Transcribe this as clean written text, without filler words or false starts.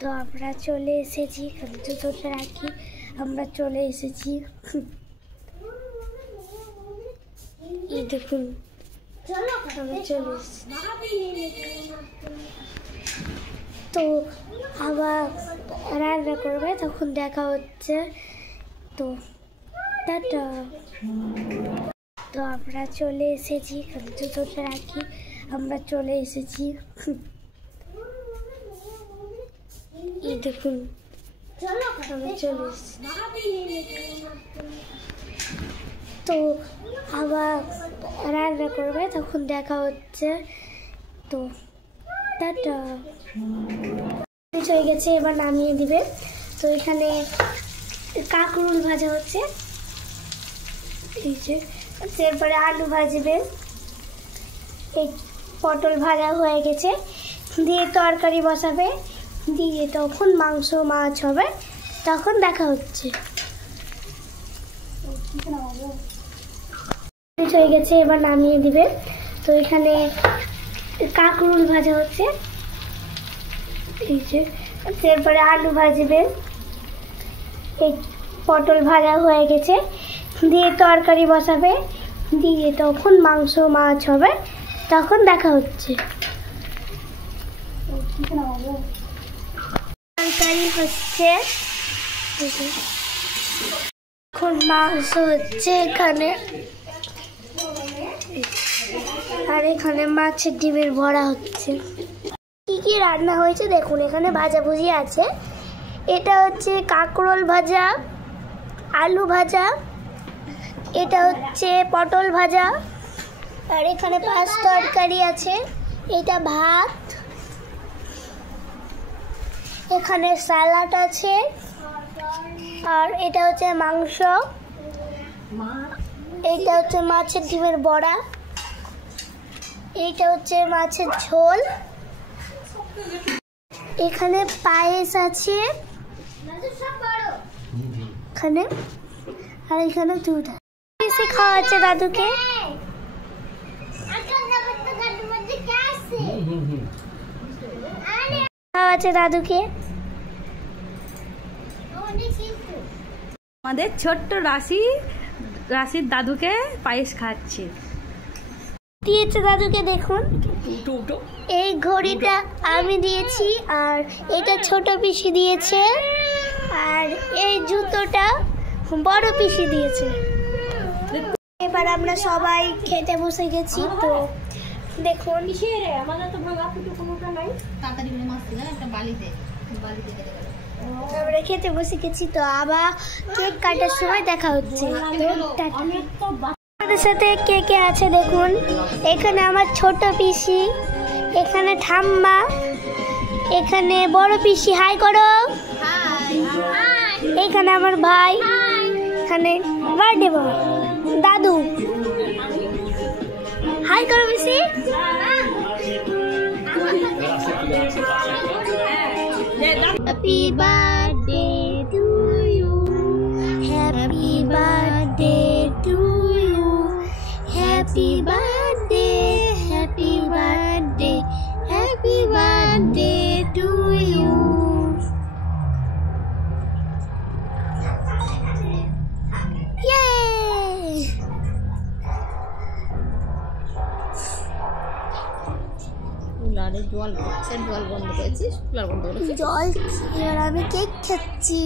তো আমরা চলে এসেছি, জুতোটা রাখি, আমরা চলে এসেছি। এই দেখুন আমরা চলে এসেছি। তো আবার রান্না করবে, তখন দেখা হচ্ছে। তো টাটা। তো আমরা চলে এসেছি, জুতোটা রাখি, আমরা চলে এসেছি। এই দেখুন আমরা চলে এসেছি। তো আবার রান্না করবে, তখন দেখা হচ্ছে। তো টাটা। হয়ে গেছে, এবার নামিয়ে দিবে। তো এখানে কাঁকরোল ভাজা হচ্ছে, এই যে। এরপরে আলু ভাজবে, এই পটল ভাজা হয়ে গেছে, দিয়ে তরকারি বসাবে, দিয়ে তখন মাংস মাছ হবে, তখন দেখা হচ্ছে। হয়ে গেছে, এবার নামিয়ে দিবে। তো এখানে কাঁকরোল ভাজা হচ্ছে, এই যে। এরপরে আলু ভাজবে, এই পটল ভাজা হয়ে গেছে, দিয়ে তরকারি বসাবে, দিয়ে তখন মাংস মাছ হবে, তখন দেখা হচ্ছে। তরকারি হচ্ছে, এখন মাংস হচ্ছে এখানে, আর এখানে মাছের ডিমের বড়া হচ্ছে। কি কি রান্না হয়েছে দেখুন, এখানে ভাজাভুজি আছে। এটা হচ্ছে কাঁকরোল ভাজা, আলু ভাজা, এটা হচ্ছে পটল ভাজা, আর এখানে পাঁচ তরকারি আছে। এটা ভাত, এখানে স্যালাড আছে, আর এটা হচ্ছে মাংস, এইটা হচ্ছে মাছের ডিমের বড়া, এইটা হচ্ছে মাছের ঝোল, এখানে পায়েস আছে, এখানে, আর এখানে দুধ। এসে খাওয়াচ্ছে দাদুকে। খাওয়াচ্ছে দাদুকে। আমাদের ছোট্ট রাশির দাদুকে পায়েস খাচ্ছে। দিয়েছে দাদুকে, দেখুন এই ঘড়িটা আমি দিয়েছি, আর এটা ছোট পিসি দিয়েছে, আর এই জুতোটা বড় পিসি দিয়েছে। এবার আমরা সবাই খেতে বসে গেছি। তো দেখুন আমরা খেতে বসে গেছি। তো আবার কেক কাটার সময় দেখা হচ্ছে। আমাদের সাথে কে কে আছে দেখুন, এখানে আমার ছোট পিসি, এখানে ঠাম্মা, এখানে বড় পিসি, হাই করো। এখানে আমার ভাই, এখানে বার্থডে বয় দাদু, হাই করো পিসি। Happy birthday to you, happy birthday to you, happy birthday, happy birthday, happy birthday to you. জল বন্ধ করেছিস, জল বন্ধ করেছিস। জল, এবার আমি কেক খাচ্ছি।